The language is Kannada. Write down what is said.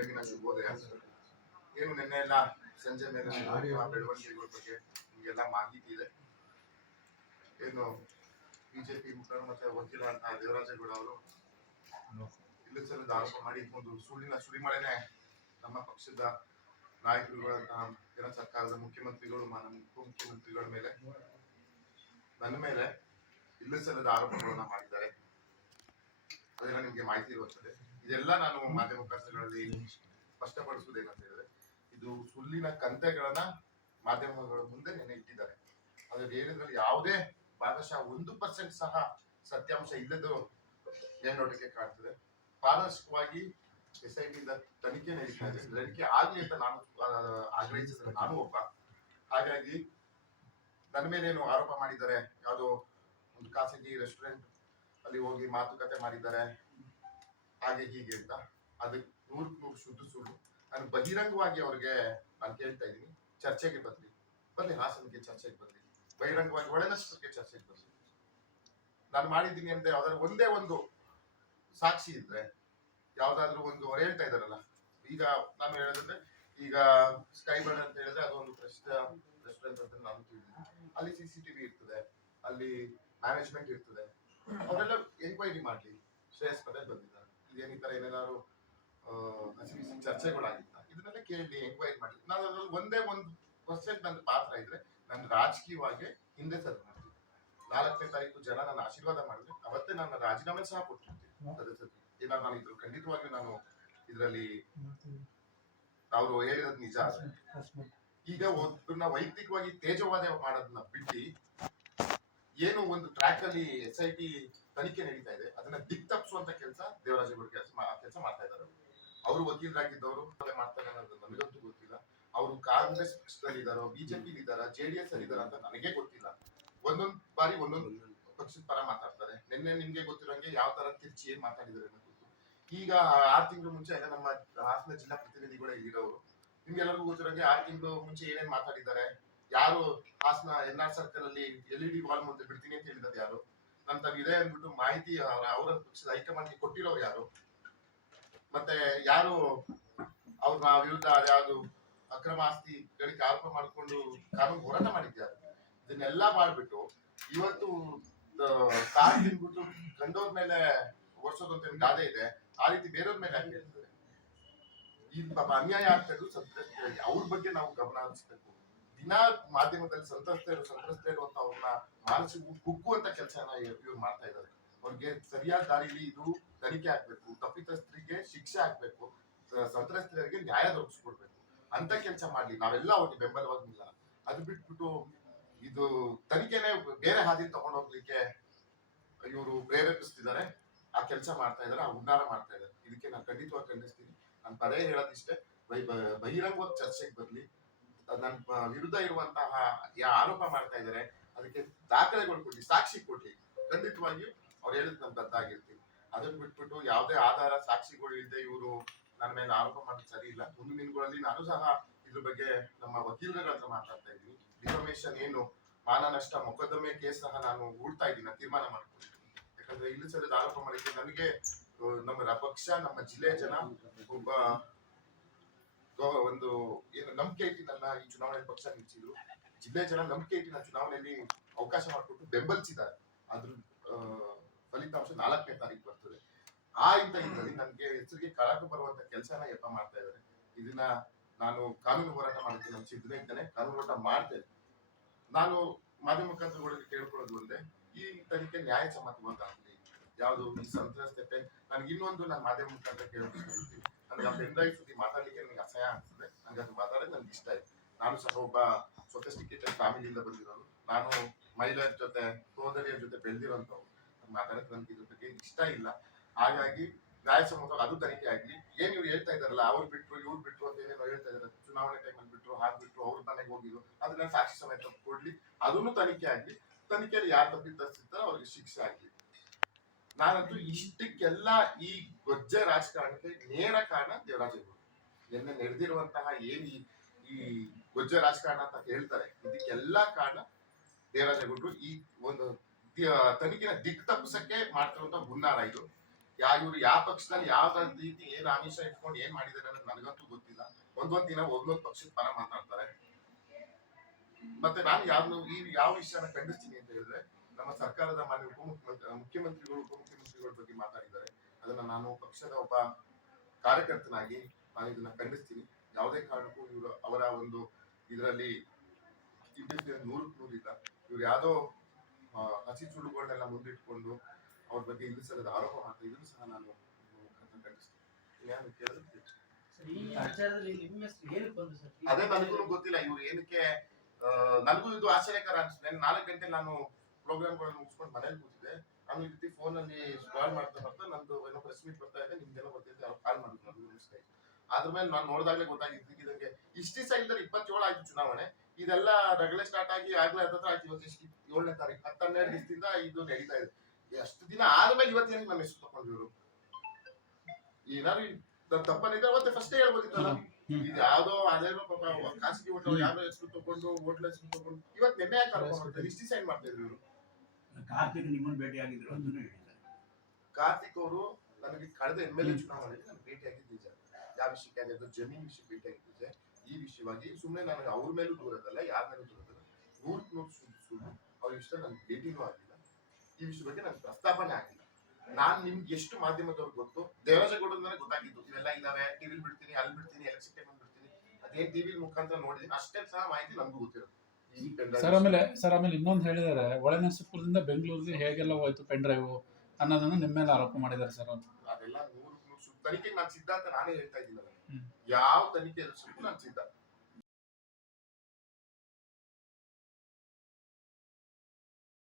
ಬೆಳಗಿನ ಶುಭೋದಯ. ಏನು ನಿನ್ನೆ ಎಲ್ಲ ಸಂಜೆ ಮೇಲೆ ಬೆಳವಣಿಗೆಗಳ ಬಗ್ಗೆ ನಿಮಗೆಲ್ಲ ಮಾಹಿತಿ ಇದೆ. ಏನು ಬಿಜೆಪಿ ಮುಖಂಡರು ಮತ್ತೆ ವಕೀಲರಂತಹ ದೇವರಾಜೇಗೌಡ ಅವರು ಇಲ್ಲಿಸಲ್ಲದ ಆರೋಪ ಮಾಡಿ ಒಂದು ಸುಳ್ಳಿನ ಸುಳಿಮಳೆನೆ ನಮ್ಮ ಪಕ್ಷದ ನಾಯಕರುಗಳಂತಹ ಕೇಂದ್ರ ಸರ್ಕಾರದ ಮುಖ್ಯಮಂತ್ರಿಗಳು ಉಪಮುಖ್ಯಮಂತ್ರಿಗಳ ಮೇಲೆ ನನ್ನ ಮೇಲೆ ಇಲ್ಲಿಸಲ್ಲದ ಆರೋಪಗಳನ್ನ ಮಾಡಿದ್ದಾರೆ. ಅದೆಲ್ಲ ನಿಮ್ಗೆ ಮಾಹಿತಿ ಇರುತ್ತದೆ. ಇದೆಲ್ಲ ನಾನು ಮಾಧ್ಯಮ ಮುಖಾಂತರಗಳಲ್ಲಿ ಸ್ಪಷ್ಟಪಡಿಸುವುದೇನಂತ ಹೇಳಿದ್ರೆ, ಇದು ಸುಳ್ಳಿನ ಕಂತೆಗಳನ್ನ ಮಾಧ್ಯಮಗಳ ಮುಂದೆ ನೆನೆ ಇಟ್ಟಿದ್ದಾರೆ. ಅದ್ರಲ್ಲಿ ಹೇಳಿದ್ರಲ್ಲಿ ಯಾವುದೇ ಭಾಗಶಃ 1% ಸಹ ಸತ್ಯಾಂಶ ಇಲ್ಲದು ಮೇಲ್ನೋಟಕ್ಕೆ ಕಾಣ್ತದೆ. ಪಾರದರ್ಶಕವಾಗಿ SIT ಇಂದ ತನಿಖೆ ನಡೀತಾ ಇದೆ. ತನಿಖೆ ಆಗ್ಲಿ ಅಂತ ನಾನು ಆಗ್ರಹಿಸಿದ್ರೆ ನಾನು ಒಬ್ಬ. ಹಾಗಾಗಿ ನನ್ನ ಮೇಲೇನು ಆರೋಪ ಮಾಡಿದ್ದಾರೆ, ಯಾವುದೋ ಒಂದು ಖಾಸಗಿ ರೆಸ್ಟೋರೆಂಟ್ ಅಲ್ಲಿ ಹೋಗಿ ಮಾತುಕತೆ ಮಾಡಿದ್ದಾರೆ ಹಾಗೆ ಹೀಗೆ ಅಂತ, ಅದಕ್ಕೆ 100% ಶುದ್ಧ ಸುಳ್ಳು. ನಾನು ಬಹಿರಂಗವಾಗಿ ಅವ್ರಿಗೆ ನಾನು ಕೇಳ್ತಾ ಇದ್ದೀನಿ, ಚರ್ಚೆಗೆ ಬರ್ಲಿ ಹಾಸನಕ್ಕೆ ಚರ್ಚೆಗೆ ಬರ್ಲಿ, ಬಹಿರಂಗವಾಗಿ ಒಳನಷ್ಟಕ್ಕೆ ಚರ್ಚೆಗೆ ಬರ್ಲಿ. ನಾನು ಮಾಡಿದ್ದೀನಿ ಅಂತ ಯಾವ್ದಾದ್ರು ಒಂದೇ ಒಂದು ಸಾಕ್ಷಿ ಇದ್ರೆ, ಯಾವ್ದಾದ್ರು ಒಂದು ಅವ್ರು ಹೇಳ್ತಾ ಇದಾರಲ್ಲ, ಈಗ ನಾನು ಹೇಳೋದಂದ್ರೆ ಈಗ ಸ್ಕೈ ಬರ್ಡ್ ಅಂತ ಹೇಳಿದ್ರೆ ಅದು ಒಂದು ಪ್ರಸಿದ್ಧ ರೆಸ್ಟೋರೆಂಟ್ ಅಂತ ನಾನು ತಿಳಿದಿದ್ದೀನಿ. ಅಲ್ಲಿ CCTV ಇರ್ತದೆ, ಅಲ್ಲಿ ಮ್ಯಾನೇಜ್ಮೆಂಟ್ ಇರ್ತದೆ. ಅವರೆಲ್ಲ ಎಂಕ್ವೈರಿ ಮಾಡ್ಲಿ. ಶ್ರೇಯಸ್ ಪಟೇಲ್ ಬಂದಿದ್ದಾರೆ, ಇದೇನು ಈ ತರ ಏನೇನಾದ್ರು ಹಸಿ ಚರ್ಚೆಗಳಾಗಿತ್ತ, ಇದನ್ನೆಲ್ಲ ಕೇಳಿ ಎಂಕ್ವೈರಿ ಮಾಡ್ಲಿ. ನಾನು ಅದ್ರಲ್ಲಿ ಒಂದೇ 1% ನನ್ನ ಪಾತ್ರ ಇದ್ರೆ ನಾನು ರಾಜಕೀಯವಾಗಿ ಹಿಂದೆ ಸರಿ ಮಾಡ್ತೀನಿ. 4ನೇ ತಾರೀಕು ಜನ ನನ್ನ ಆಶೀರ್ವಾದ ಮಾಡಿದ್ರೆ ಅವತ್ತೇ ನನ್ನ ರಾಜೀನಾಮೆ ಸಹ ಕೊಟ್ಟಿರ್ತೀನಿ. ಏನಾದ್ರು ನಾನು ಇದ್ರು ಖಂಡಿತವಾಗಿಯೂ ನಾನು ಇದರಲ್ಲಿ ಅವರು ಹೇಳಿರೋದು ನಿಜ. ಈಗ ಒಬ್ಬರನ್ನ ವೈಯಕ್ತಿಕವಾಗಿ ತೇಜವಾದ ಮಾಡೋದನ್ನ ಬಿಟ್ಟು ಏನು ಒಂದು ಟ್ರ್ಯಾಕ್ ಅಲ್ಲಿ SIT ತನಿಖೆ ನಡೀತಾ ಇದೆ, ಅದನ್ನ ದಿಕ್ತಪ್ಪಿಸುವಂತ ಕೆಲಸ ದೇವರಾಜೇಗೌಡ ಕೆಲಸ ಮಾಡ್ತಾ ಇದ್ದಾರೆ. ಅವರು ವಕೀಲರಾಗಿದ್ದವರು ಮಾಡ್ತಾರೆ ಅನ್ನೋದು ನನಗಂತೂ ಗೊತ್ತಿಲ್ಲ. ಅವರು ಕಾಂಗ್ರೆಸ್ ಪಕ್ಷದಲ್ಲಿ ಇದ್ದಾರೋ, ಬಿಜೆಪಿ ಇದ್ದಾರಾ, JDS ಅಲ್ಲಿ ಇದ್ದಾರ ಅಂತ ನನಗೆ ಗೊತ್ತಿಲ್ಲ. ಒಂದೊಂದು ಬಾರಿ ಒಂದೊಂದು ಪಕ್ಷದ ಪರ ಮಾತಾಡ್ತಾರೆ. ನಿನ್ನೆ ನಿಮ್ಗೆ ಗೊತ್ತಿರೋಂಗೆ ಯಾವ ತರ ತಿರ್ಚಿ ಏನ್ ಮಾತಾಡಿದ್ದಾರೆ ಅನ್ನೋದು. ಈಗ 6 ತಿಂಗಳು ಮುಂಚೆ ಎಲ್ಲ ನಮ್ಮ ಹಾಸನ ಜಿಲ್ಲಾ ಪ್ರತಿನಿಧಿಗಳೇ ಇರೋರು, ನಿಮ್ಗೆಲ್ಲರಿಗೂ ಗೊತ್ತಿರೋಂಗೆ 6 ತಿಂಗಳು ಮುಂಚೆ ಏನೇನ್ ಮಾತಾಡಿದ್ದಾರೆ, ಯಾರು ಹಾಸನ NR ಸರ್ಕಲ್ ಅಲ್ಲಿ LED ವಾಲ್ ಮುಂದೆ ಬಿಡ್ತೀನಿ ಅಂತ ಹೇಳಿರೋದು ಯಾರು, ನಂತರ ಇದೆ ಅಂದ್ಬಿಟ್ಟು ಮಾಹಿತಿ ಅವರ ಪಕ್ಷದ ಹೈಕಮಾಂಡ್ಗೆ ಕೊಟ್ಟಿರೋರು ಯಾರು, ಮತ್ತೆ ಯಾರು ಅವ್ರ ವಿರುದ್ಧ ಯಾವ್ದು ಅಕ್ರಮ ಆಸ್ತಿ ಗಳಿಕೆ ಆರೋಪ ಮಾಡಿಕೊಂಡು ಕಾನೂನು ಹೋರಾಟ ಮಾಡಿದ್ದಾರೆ. ಇದನ್ನೆಲ್ಲ ಮಾಡ್ಬಿಟ್ಟು ಇವತ್ತು ಕಾರ್ ತಿನ್ಬಿಟ್ಟು ಕಂಡೋರ್ ಮೇಲೆ ಓಡಿಸೋದು ಅಂತ ಗಾದೆ ಇದೆ, ಆ ರೀತಿ ಬೇರೆಯವ್ರ ಮೇಲೆ ಯಾಕೆ ಹೇಳ್ತಾರೆ? ಈ ಪಾಪ ಅನ್ಯಾಯ ಆಗ್ತಾ ಇದ್ರು ಸಂತ್ರಸ್ತರಿಗೆ, ಅವ್ರ ಬಗ್ಗೆ ನಾವು ಗಮನ ಹರಿಸ್ಬೇಕು. ದಿನ ಮಾಧ್ಯಮದಲ್ಲಿ ಸಂತ್ರಸ್ತರು ಅಂತ ಅವ್ರನ್ನ ಮಾನಸಿಕ ಕುಗ್ಗುವಂತ ಕೆಲಸನ ಇವ್ರು ಮಾಡ್ತಾ ಇದ್ದಾರೆ. ಅವ್ರಿಗೆ ಸರಿಯಾದ ದಾರಿಲಿ ಇದು ತನಿಖೆ ಆಗ್ಬೇಕು, ತಪ್ಪಿತಸ್ಥರಿಗೆ ಶಿಕ್ಷೆ ಆಗ್ಬೇಕು, ಸಂತ್ರಸ್ತರಿಗೆ ನ್ಯಾಯ ದೊರಕಿಸ್ಕೊಡ್ಬೇಕು ಅಂತ ಕೆಲಸ ಮಾಡ್ಲಿ. ನಾವೆಲ್ಲ ಅವ್ರಿಗೆ ಬೆಂಬಲವಾಗಿ ನಿಲ್ಲಲ್ಲ. ಅದು ಬಿಟ್ಬಿಟ್ಟು ಇದು ತನಿಖೆನೆ ಬೇರೆ ಹಾದಿ ತಗೊಂಡೋಗ್ಲಿಕ್ಕೆ ಇವರು ಪ್ರೇರೇಪಿಸ್ತಿದ್ದಾರೆ, ಆ ಕೆಲಸ ಮಾಡ್ತಾ ಇದಾರೆ, ಆ ಹುನ್ನಾರ ಮಾಡ್ತಾ ಇದ್ದಾರೆ. ಇದಕ್ಕೆ ನಾನು ಖಂಡಿತವಾಗಿ ಖಂಡಿಸ್ತೀನಿ. ನಾನು ಪದೇ ಹೇಳೋದಿಷ್ಟೇ, ಬಹಿರಂಗವಾಗಿ ಚರ್ಚೆಗೆ ಬರ್ಲಿ. ನನ್ನ ವಿರುದ್ಧ ಇರುವಂತಹ ಆರೋಪ ಮಾಡ್ತಾ ಇದ್ದಾರೆ, ಅದಕ್ಕೆ ದಾಖಲೆಗಳು ಕೊಡ್ಲಿ, ಸಾಕ್ಷಿ ಕೊಡ್ಲಿ. ಖಂಡಿತವಾಗಿಯೂ ಅವ್ರು ಹೇಳಿದ್ ನಾನು ಬದ್ದಾಗಿರ್ತೀನಿ. ಅದನ್ನ ಬಿಟ್ಬಿಟ್ಟು ಯಾವುದೇ ಆಧಾರ ಸಾಕ್ಷಿಗಳು ಇಲ್ಲದೆ ಇವರು ನನ್ನ ಮೇಲೆ ಆರೋಪ ಮಾಡೋದು ಸರಿ ಇಲ್ಲ. ಮುಂದಿನ ದಿನಗಳಲ್ಲಿ ನಾನು ಸಹ ಇದ್ರ ಬಗ್ಗೆ ನಮ್ಮ ವಕೀಲರ ಹತ್ರ ಮಾತಾಡ್ತಾ ಇದ್ದೀನಿ. ಡಿಫಾಮೇಷನ್ ಏನು ಮಾನ ನಷ್ಟ ಮೊಕದ್ದಮೆ ಕೇಸ್ ಸಹ ನಾನು ಹೂಡ್ತಾ ಇದ್ದೀನಿ, ತೀರ್ಮಾನ ಮಾಡ್ಕೊಂಡಿದ್ದೀನಿ. ಯಾಕಂದ್ರೆ ಇಲ್ಲಿ ಸರಿದ ಆರೋಪ ಮಾಡಿದ್ರೆ ನನಗೆ ನಮ್ಮ ಪಕ್ಷ, ನಮ್ಮ ಜಿಲ್ಲೆಯ ಜನ ಒಬ್ಬ ಒಂದು ಏನು ನಂಬಿಕೆ ಇಟ್ಟು ನನ್ನ ಈ ಚುನಾವಣೆ ಪಕ್ಷ ನಿಲ್ಲಿಸಿದ್ರು. ಜಿಲ್ಲೆಯ ಜನ ನಂಬಿಕೆ ಇಟ್ಟು ನನ್ನ ಚುನಾವಣೆಯಲ್ಲಿ ಅವಕಾಶ ಮಾಡಿಕೊಟ್ಟು ಬೆಂಬಲಿಸಿದ್ದಾರೆ. ಅದ್ರ ಫಲಿತಾಂಶ 4ನೇ ತಾರೀಕು ಬರ್ತದೆ. ಇದರಲ್ಲಿ ನನಗೆ ಹೆಸರಿಗೆ ಕಳಕ ಬರುವಂತ ಕೆಲಸನ ಯಪ್ಪ ಮಾಡ್ತಾ ಇದ್ದಾರೆ. ಇದನ್ನ ನಾನು ಕಾನೂನು ಹೋರಾಟ ಮಾಡೋಕ್ಕೆ ನಾನು ಸಿದ್ಧನೇ ಇದ್ದೇನೆ, ಕಾನೂನು ಹೋರಾಟ ಮಾಡ್ತೇನೆ. ನಾನು ಮಾಧ್ಯಮ ಮುಖಾಂತರಗಳಿಗೆ ಕೇಳ್ಕೊಳ್ಳೋದು ಒಂದೇ, ಈ ತನಿಖೆ ನ್ಯಾಯಸಮ್ಮತವಾಗಲಿ. ಯಾವುದು ಈ ಸಂತ್ರಸ್ತತೆ ನನಗೆ ಇನ್ನೊಂದು ನಾನು ಮಾಧ್ಯಮ ಮುಖಾಂತರ ಕೇಳ್ಕೊಳ್ತೀನಿ. ನನಗೆ ಆ ಪೆನ್ಡ್ರೈವ್ ಸುದ್ದಿ ಮಾತಾಡ್ಲಿಕ್ಕೆ ನನಗೆ ಅಸಹ್ಯ ಆಗ್ತದೆ. ನನಗೆ ಅದು ಮಾತಾಡೋದು ನನಗೆ ಇಷ್ಟ ಇದೆ. ನಾನು ಸಹ ಒಬ್ಬ ಸೊಫಿಸ್ಟಿಕೇಟೆಡ್ ಫ್ಯಾಮಿಲಿಯಿಂದ ಬಂದಿರೋರು. ನಾನು ಮಹಿಳೆಯರ ಜೊತೆ, ಸೋದರಿಯರ ಜೊತೆ ಬೆಳೆದಿರೋಂಥವ್ರು. ಮಾತಾಡೋಕೆ ನನಗೆ ಇದ್ರ ಬಗ್ಗೆ ಇಷ್ಟ ಇಲ್ಲ. ಹಾಗಾಗಿ ನ್ಯಾಯಸಮ್ಮತವಾಗಿ ಅದು ತನಿಖೆ ಆಗ್ಲಿ. ಏನ್ ಇವ್ರು ಹೇಳ್ತಾ ಇದಾರಲ್ಲ, ಅವ್ರು ಬಿಟ್ರು ಇವ್ರು ಬಿಟ್ರು ಅಂತ ಏನೇನೋ ಹೇಳ್ತಾ ಇದಾರೆ, ಚುನಾವಣೆ ಟೈಮಲ್ಲಿ ಬಿಟ್ರು, ಹಾಗೆ ಬಿಟ್ರು, ಅವ್ರ ಮನೆಗೆ ಹೋಗಿದ್ರು, ಅದನ್ನ ಸಾಕ್ಷಿ ಸಮೇತ ಕೊಡ್ಲಿ. ಅದನ್ನು ತನಿಖೆ ಆಗ್ಲಿ. ತನಿಖೆಯಲ್ಲಿ ಯಾರು ತಪ್ಪಿತಸ್ಥಿರ್ತಾರೋ ಅವ್ರಿಗೆ ಶಿಕ್ಷೆ ಆಗ್ಲಿ. ನಾನಂತೂ ಇಷ್ಟಕ್ಕೆಲ್ಲ ಈ ಗೊಜ್ಜ ರಾಜಕಾರಣಕ್ಕೆ ನೇರ ಕಾರಣ ದೇವರಾಜೇಗೌಡ. ನಿನ್ನೆ ನಡೆದಿರುವಂತಹ ಏನ್ ಈ ಗೊಜ್ಜ ರಾಜಕಾರಣ ಅಂತ ಹೇಳ್ತಾರೆ, ಇದಕ್ಕೆಲ್ಲ ಕಾರಣ ದೇವರಾಜೇಗೌಡರು. ಈ ಒಂದು ತನಿಖೆನ ದಿಕ್ ತಪ್ಪಿಸಕ್ಕೆ ಮಾಡ್ತಿರುವಂತ ಹುನ್ನಾರ ಇದು. ಇವ್ರು ಯಾವ ಪಕ್ಷದಲ್ಲಿ ಯಾವ ರೀತಿ ಏನ್ ಆಮಿಷ ಇಟ್ಕೊಂಡು ಏನ್ ಮಾಡಿದಾರೆ ಅನ್ನೋದು ನನಗಂತೂ ಗೊತ್ತಿಲ್ಲ. ಒಂದೊಂದ್ ದಿನ ಒಂದೊಂದ್ ಪಕ್ಷದ ಪರ ಮಾತಾಡ್ತಾರೆ. ಮತ್ತೆ ನಾನು ಯಾವ ವಿಷಯನ ಖಂಡಿಸ್ತೀನಿ ಅಂತ ಹೇಳಿದ್ರೆ, ನಮ್ಮ ಸರ್ಕಾರದ ಮಾನ್ಯ ಮುಖ್ಯಮಂತ್ರಿಗಳು ಉಪಮುಖ್ಯಮಂತ್ರಿಗಳ ಬಗ್ಗೆ ಮಾತಾಡಿದ್ದಾರೆ. ಅದನ್ನ ನಾನು ಪಕ್ಷದ ಒಬ್ಬ ಕಾರ್ಯಕರ್ತನಾಗಿ ನಾನು ಇದನ್ನ ಖಂಡಿಸ್ತೀನಿ. ಯಾವುದೇ ಕಾರಣಕ್ಕೂ ಇವರು ಅವರ ಒಂದು ಇದರಲ್ಲಿ ನೂರಕ್ಕೆ ನೂರಿಲ್ಲ. ಇವ್ರು ಯಾವ್ದೋ ಹಸಿ ಸುಳ್ಳುಗಳನ್ನೆಲ್ಲ ಮುಂದಿಟ್ಕೊಂಡು ಅವ್ರ ಬಗ್ಗೆ ಇಲ್ಲಿಸಲದ ಆರೋಪ ಮಾಡ್ತಾರೆ. ಇದನ್ನು ಸಹ ನಾನು ಖಂಡಿಸ್ತೀನಿ. ಏನು ಕೇಳಿದ್ರೆ ಅದೇ ನನಗೂ ಗೊತ್ತಿಲ್ಲ ಇವ್ರು ಏನಕ್ಕೆ. ನನಗೂ ಇದು ಆಶ್ಚರ್ಯಕರ ಅನ್ಸುತ್ತೆ. 4 ಗಂಟೆ ನಾನು ಪ್ರೋಗ್ರಾಮ್ಗಳನ್ನು ಮುಗಿಸ್ಕೊಂಡು ಮನೇಲಿ ಕೂತಿದ್ದೆ. ನಾನು ಈ ರೀತಿ ಫೋನ್ ಅಲ್ಲಿ ಸ್ಕ್ರಾಲ್ ಮಾಡ್ತಾ ನಂದು ಏನೋ ಪ್ರೆಸ್ ಮೀಟ್ ಬರ್ತಾ ಇದೆ, ನಿಮ್ದೆಲ್ಲ ಬರ್ತಿದ್ದೆ, ಅವ್ರು ಕಾಲ್ ಮಾಡಿದ್ರು. ನನಗೂ ಮಿಸ್ಟೇಕ್. ಅದ್ರ ಮೇಲೆ ನಾನು ನೋಡಿದಾಗಲೇ ಗೊತ್ತಾಗಿದ್ದು ಇದಂಗೆ ಇಷ್ಟು ದಿವಸ ಇಲ್ದರೆ 27 ಆಯ್ತು ಚುನಾವಣೆ. ಇದೆಲ್ಲ ರಗಳೆ ಸ್ಟಾರ್ಟ್ ಆಗಿ ಆಗ್ಲೇ ಹತ್ರ ಆಯ್ತು. ಇವತ್ತು 7ನೇ ತಾರೀಕು 12 ದಿವಸದಿಂದ ಇದು ನಡೀತಾ ಇದೆ. ಎಷ್ಟು ದಿನ ಆದ್ಮೇಲೆ ಇವತ್ತೇನು ನನ್ನ ಹೆಸರು ತಗೊಂಡ್ರು ಇವರು? ಏನಾದ್ರು ತಪ್ಪನಿದ್ರೆ ಮತ್ತೆ ಫಸ್ಟ್ ಹೇಳ್ಬೋದಿತ್ತಲ್ಲ. ಇದು ಯಾವ್ದೋ ಅದೇನೋ ಪಾಪ ಖಾಸಗಿ ಹೋಟೆಲ್ ಯಾವ್ದೋ ಹೆಸರು ತಗೊಂಡು ಹೋಟ್ಲ್ ಹೆಸರು ತಗೊಂಡು ಇವತ್ತು ನಿನ್ನೆ ಯಾಕೆ ಕರ್ಕೊಂಡು ಇಷ್ಟು ದಿವಸ ಏನ್ ಮಾಡ್ತಾ ಇದ್ರು ಇವರು? ಕಾರ್ತಿಕ್ ನಿಮ್ಮನ್ನು ಭೇಟಿ ಆಗಿದ್ರು ಅಂತ ಹೇಳಿದ್ದಾರೆ. ಕಾರ್ತಿಕ್ ಅವರು ನನಗೆ ಕಳೆದ MLA ಚುನಾವಣೆಯಲ್ಲಿ ನಾನು ಭೇಟಿ ಆಗಿದ್ದು ನಿಜ. ಯಾವ ವಿಷಯಕ್ಕೆ ಆಗಿದ್ದು? ಜಮೀನ್ ವಿಷಯ ಭೇಟಿ ಆಗಿದ್ದೆ. ಈ ವಿಷಯವಾಗಿ ಸುಮ್ಮನೆ ನನಗೆ ಅವ್ರ ಮೇಲೂ ದೂರದಲ್ಲ, ಯಾರ ಮೇಲೂ ದೂರದಲ್ಲ, 100% ಸುಳ್ಳು. ಅವ್ರ ವಿಷಯ ನನ್ಗೆ ಭೇಟಿನೂ ಆಗಿಲ್ಲ. ಈ ವಿಷಯ ಬಗ್ಗೆ ನನ್ಗೆ ಪ್ರಸ್ತಾಪನೆ ಆಗಿಲ್ಲ. ನಾನ್ ನಿಮ್ಗೆ ಎಷ್ಟು ಮಾಧ್ಯಮದವ್ರಿಗೆ ಗೊತ್ತು, ದೇವರಾಜೇಗೌಡರಿಂದಲೇ ಗೊತ್ತಾಗಿದ್ದು ಇವೆಲ್ಲ ಇದಾವೆ. ಟಿವಿಲಿ ಬಿಡ್ತೀನಿ, ಅಲ್ಲಿ ಬಿಡ್ತೀನಿ, ಎಲೆಕ್ಟ್ರಿಸಿಟಿ ಬಿಡ್ತೀನಿ, ಅದೇನ್ ಟಿವಿ ಮುಖಾಂತರ ನೋಡಿದೀನಿ ಅಷ್ಟೇ ಸಹ ಮಾಹಿತಿ ನಮಗೂ ಗೊತ್ತಿರೋದು. ಸರ್ ಆಮೇಲೆ ಇನ್ನೊಂದು ಹೇಳಿದ್ದಾರೆ, ಒಳನರಸೀಪುರದಿಂದ ಬೆಂಗಳೂರಿಗೆ ಹೇಗೆಲ್ಲ ಹೋಯ್ತು ಪೆನ್ ಡ್ರೈವ್ ಅನ್ನೋದನ್ನ ನಿಮ್ಮ ಮೇಲೆ ಆರೋಪ ಮಾಡಿದ್ದಾರೆ ಸರ್. ಅದೆಲ್ಲ 100% ತನಿಖೆಗೆ ನಾನು ಸಿದ್ಧ ಅಂತ ನಾನೇ ಹೇಳ್ತಾ ಇದ್ದೀನಲ್ಲ. ಯಾವ ತನಿಖೆ ನಾನು ಸಿದ್ಧ.